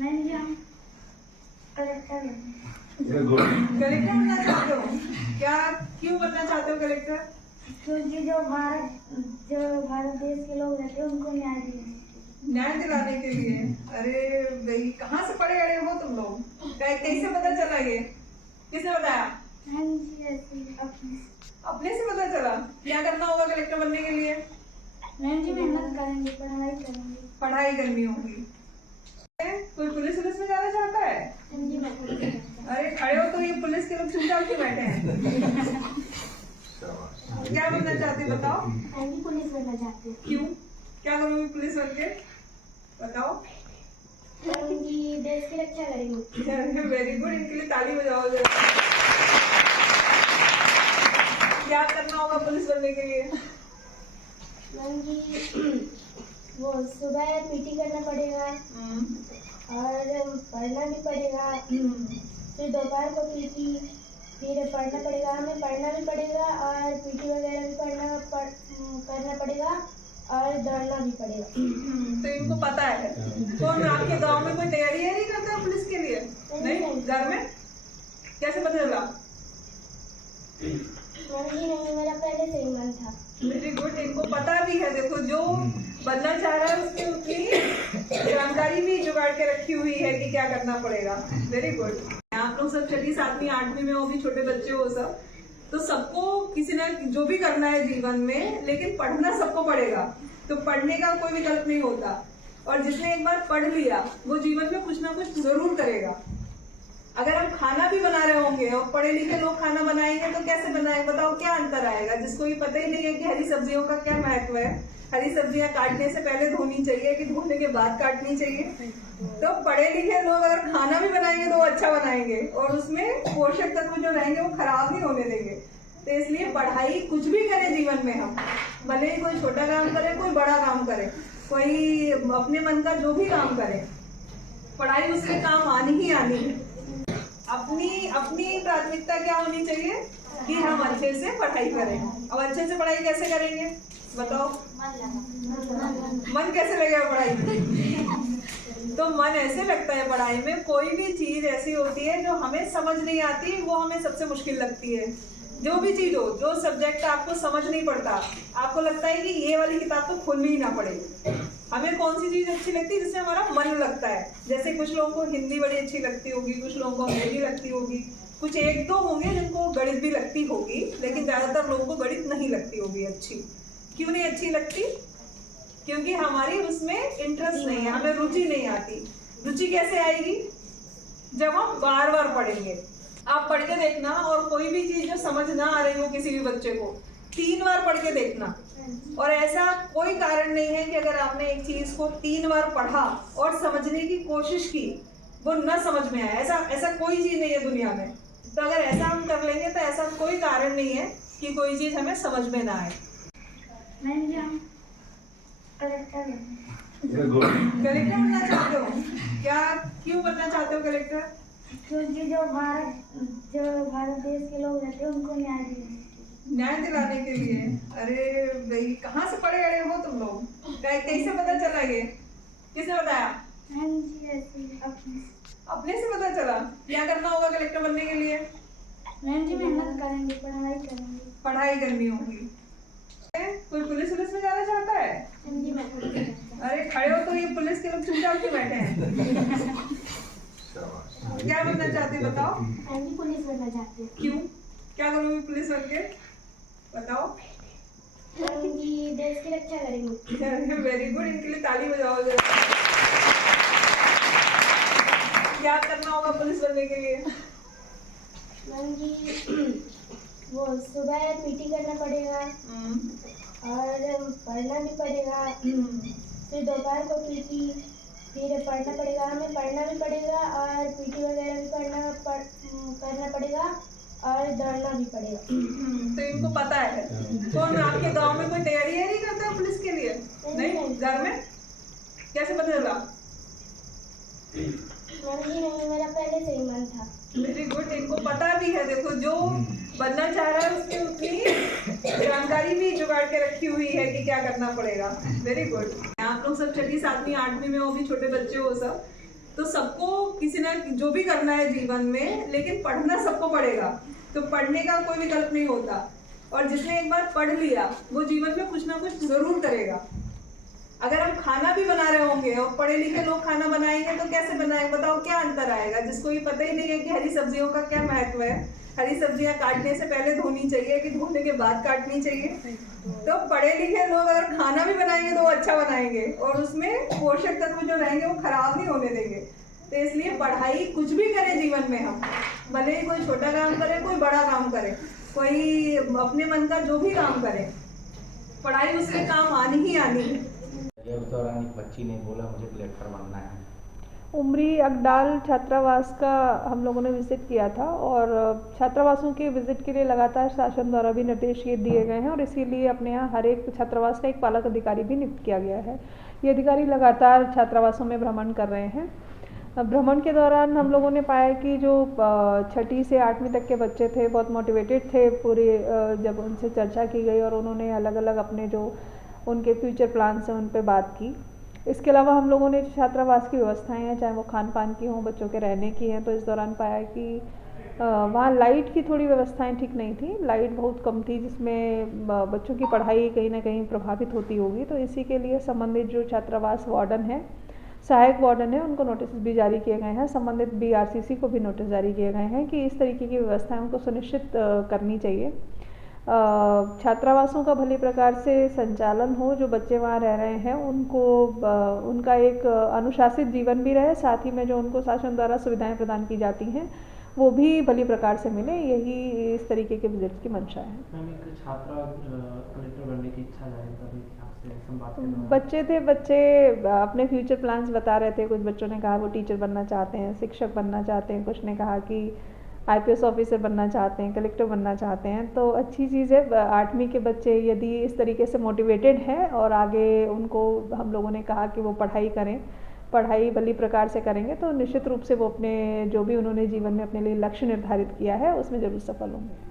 Collector बनना चाहते हो? क्या क्यों बनना चाहते हो कलेक्टर? क्योंकि जो भारत देश के लोग रहते हैं उनको न्याय दिलाने के लिए। अरे भाई कहाँ से पढ़े अड़े हो तुम लोग? कैसे पता चला ये? किसने बताया? अपने से पता चला। क्या करना होगा कलेक्टर बनने के लिए? मेहनत करेंगे, पढ़ाई करनी होगी। कोई पुलिस में जाना चाहता है? अरे खड़े हो तो ये पुलिस के लोग चुपचाप क्यों बैठे हैं? क्या बनना चाहते बताओ? पुलिस बनना चाहते। क्यों? क्या करूँगी पुलिस बन के? बताओ। देश की रक्षा करेंगे। वेरी गुड, इनके लिए ताली बजाओ जरा। क्या करना होगा पुलिस बनने के लिए? वो सुबह पीटी करना पड़ेगा और पढ़ना भी पड़ेगा। फिर दोपहर को पीटी, फिर पढ़ना पड़ेगा, हमें पढ़ना भी पड़ेगा और पीटी वगैरह भी करना पड़ेगा और दौड़ना भी पड़ेगा। तो इनको पता है। कौन आपके गांव में कोई तैयारी करता है पुलिस के लिए? नहीं। घर में कैसे पता चला? नहीं, मेरा पहले से ही मन था। वेरी गुड, इनको पता भी है। देखो जो बनना चाह रहा है उसकी उतनी जानकारी भी जुगाड़ के रखी हुई है कि क्या करना पड़ेगा। Very good. आप लोग सब 6वीं 7वीं 8वीं में हो, भी छोटे बच्चे हो सब, तो सबको किसी ने जो भी करना है जीवन में, लेकिन पढ़ना सबको पड़ेगा। तो पढ़ने का कोई विकल्प नहीं होता, और जिसने एक बार पढ़ लिया वो जीवन में कुछ ना कुछ जरूर करेगा। अगर हम खाना भी बना रहे होंगे और पढ़े लिखे लोग खाना बनाएंगे तो कैसे बनाएंगे? बताओ क्या अंतर आएगा? जिसको ये पता ही नहीं है कि हरी सब्जियों का क्या महत्व है, हरी सब्जियां काटने से पहले धोनी चाहिए कि धोने के बाद काटनी चाहिए। तो पढ़े लिखे लोग अगर खाना भी बनाएंगे तो अच्छा बनाएंगे, और उसमें पोषक तत्व जो रहेंगे वो खराब नहीं होने देंगे। तो इसलिए पढ़ाई कुछ भी करें जीवन में, हम भले ही कोई छोटा काम करे, कोई बड़ा काम करे, कोई अपने मन का जो भी काम करे, पढ़ाई उसके काम आनी ही आनी है। अपनी प्राथमिकता क्या होनी चाहिए कि हम अच्छे से पढ़ाई करें। अब अच्छे से पढ़ाई कैसे करेंगे बताओ? मन कैसे लगेगा पढ़ाई में? तो मन ऐसे लगता है पढ़ाई में, कोई भी चीज ऐसी होती है जो हमें समझ नहीं आती, वो हमें सबसे मुश्किल लगती है। जो भी चीज हो, जो सब्जेक्ट आपको समझ नहीं पड़ता, आपको लगता है कि ये वाली किताब तो खोलनी ही ना पड़े। हमें कौन सी चीज अच्छी लगती है? जिससे हमारा मन लगता है। जैसे कुछ लोगों को हिंदी बड़ी अच्छी लगती होगी, कुछ लोगों को अंग्रेजी लगती होगी, कुछ एक दो होंगे जिनको गणित भी लगती होगी, लेकिन ज्यादातर लोगों को गणित नहीं लगती होगी अच्छी। क्यों नहीं अच्छी लगती? क्योंकि हमारी उसमें इंटरेस्ट नहीं है, हमें रुचि नहीं आती। रुचि कैसे आएगी? जब हम बार बार पढ़ेंगे। आप पढ़ के देखना, और कोई भी चीज जो समझ ना आ रही हो किसी भी बच्चे को, 3 बार पढ़ के देखना। और ऐसा कोई कारण नहीं है कि अगर आपने एक चीज को 3 बार पढ़ा और समझने की कोशिश की, वो न समझ में आए। ऐसा कोई चीज नहीं है दुनिया में। तो अगर ऐसा हम कर लेंगे तो ऐसा कोई कारण नहीं है कि कोई चीज हमें समझ में ना आए। कलेक्टर बनना चाहते हो? क्या क्यों बनना चाहते हो कलेक्टर? क्योंकि जो भारत देश के लोग रहते हैं उनको न्याय दिलाने के लिए। अरे भाई कहाँ से पढ़े अड़े हो तुम लोग? कैसे पता चला ये? किसने बताया? अपने से पता चला। क्या करना होगा कलेक्टर बनने के लिए? मेहनत करेंगे, पढ़ाई करनी होगी। कोई पुलिस में जाना चाहता है? अरे खड़े हो तो ये पुलिस के लोग चुपचाप क्यों बैठे हैं? क्या बनना चाहते बताओ? पुलिस बनना चाहते। क्यों? क्या करूँगी पुलिस बन के? बताओ। देश की रक्षा करेंगे। वेरी गुड, इनके लिए ताली बजाओ जरा। क्या करना होगा पुलिस बनने के लिए? वो सुबह पीटी करना पड़ेगा और पढ़ना भी पड़ेगा। फिर दोपहर को पीटी, फिर पढ़ना पड़ेगा, हमें पढ़ना भी पड़ेगा और पीटी वगैरह भी करना पड़ेगा और दौड़ना भी पड़ेगा। तो इनको पता है। कौन आपके गांव में कोई तैयारी करता है पुलिस के लिए? नहीं। घर में कैसे पता चला? नहीं, मेरा पहले से ही मन था। वेरी गुड, इनको पता भी है। देखो जो बनना चाह रहा है उसकी उतनी जानकारी भी जुगाड़ के रखी हुई है कि क्या करना पड़ेगा। Very good. आप लोग सब 6वीं 7वीं 8वीं में हो, भी छोटे बच्चे हो सब, तो तो सबको किसी ना जो भी करना है जीवन में, लेकिन पढ़ना सबको पड़ेगा। तो पढ़ने का कोई विकल्प नहीं होता, और जिसने एक बार पढ़ लिया वो जीवन में कुछ ना कुछ जरूर करेगा। अगर हम खाना भी बना रहे होंगे और पढ़े लिखे लोग खाना बनाएंगे तो कैसे बनाएंगे, बताओ क्या अंतर आएगा? जिसको ये पता ही नहीं है कि हरी सब्जियों का क्या महत्व है, हरी सब्जियां काटने से पहले धोनी चाहिए कि धोने के बाद काटनी चाहिए। तो पढ़े लिखे लोग अगर खाना भी बनाएंगे तो वो अच्छा बनाएंगे, और उसमें पोषक तत्व जो रहेंगे वो खराब नहीं होने देंगे। तो इसलिए पढ़ाई कुछ भी करें जीवन में हम, भले ही कोई छोटा काम करे, कोई बड़ा काम करे, कोई अपने मन का जो भी काम करे, पढ़ाई उसके काम आनी ही आनी है। उस दौरान एक बच्ची ने बोला मुझे कलेक्टर बनना है। उमरी अगडाल छात्रावास का हम लोगों ने विज़िट किया था, और छात्रावासों के विज़िट के लिए लगातार शासन द्वारा भी निर्देश ये दिए गए हैं, और इसीलिए अपने यहाँ हर एक छात्रावास का एक पालक अधिकारी भी नियुक्त किया गया है। ये अधिकारी लगातार छात्रावासों में भ्रमण कर रहे हैं। भ्रमण के दौरान हम लोगों ने पाया कि जो 6ठी से 8वीं तक के बच्चे थे बहुत मोटिवेटेड थे। पूरे जब उनसे चर्चा की गई और उन्होंने अलग अलग अपने जो उनके फ्यूचर प्लान्स हैं उन पे बात की। इसके अलावा हम लोगों ने छात्रावास की व्यवस्थाएं हैं, चाहे वो खान पान की हों, बच्चों के रहने की हैं, तो इस दौरान पाया कि वहाँ लाइट की थोड़ी व्यवस्थाएं ठीक नहीं थी, लाइट बहुत कम थी, जिसमें बच्चों की पढ़ाई कहीं ना कहीं प्रभावित होती होगी। तो इसी के लिए संबंधित जो छात्रावास वार्डन है, सहायक वार्डन है, उनको नोटिस भी जारी किए गए हैं। संबंधित BRCC को भी नोटिस जारी किए गए हैं कि इस तरीके की व्यवस्थाएं उनको सुनिश्चित करनी चाहिए। छात्रावासों का भली प्रकार से संचालन हो, जो बच्चे वहाँ रह रहे हैं उनको उनका एक अनुशासित जीवन भी रहे, साथ ही में जो उनको शासन द्वारा सुविधाएं प्रदान की जाती हैं वो भी भली प्रकार से मिले, यही इस तरीके के विजिट की मंशा है। मैम, एक छात्रा कलेक्टर बनने की इच्छा जाहिर कर रही थी आपसे संवाद के दौरान। बच्चे अपने फ्यूचर प्लान्स बता रहे थे। कुछ बच्चों ने कहा वो टीचर बनना चाहते हैं, शिक्षक बनना चाहते हैं, कुछ ने कहा कि IPS ऑफिसर बनना चाहते हैं, कलेक्टर बनना चाहते हैं। तो अच्छी चीज़ है, 8वीं के बच्चे यदि इस तरीके से मोटिवेटेड हैं और आगे उनको हम लोगों ने कहा कि वो पढ़ाई करें, पढ़ाई भली प्रकार से करेंगे तो निश्चित रूप से वो अपने जो भी उन्होंने जीवन में अपने लिए लक्ष्य निर्धारित किया है उसमें ज़रूर सफल होंगे।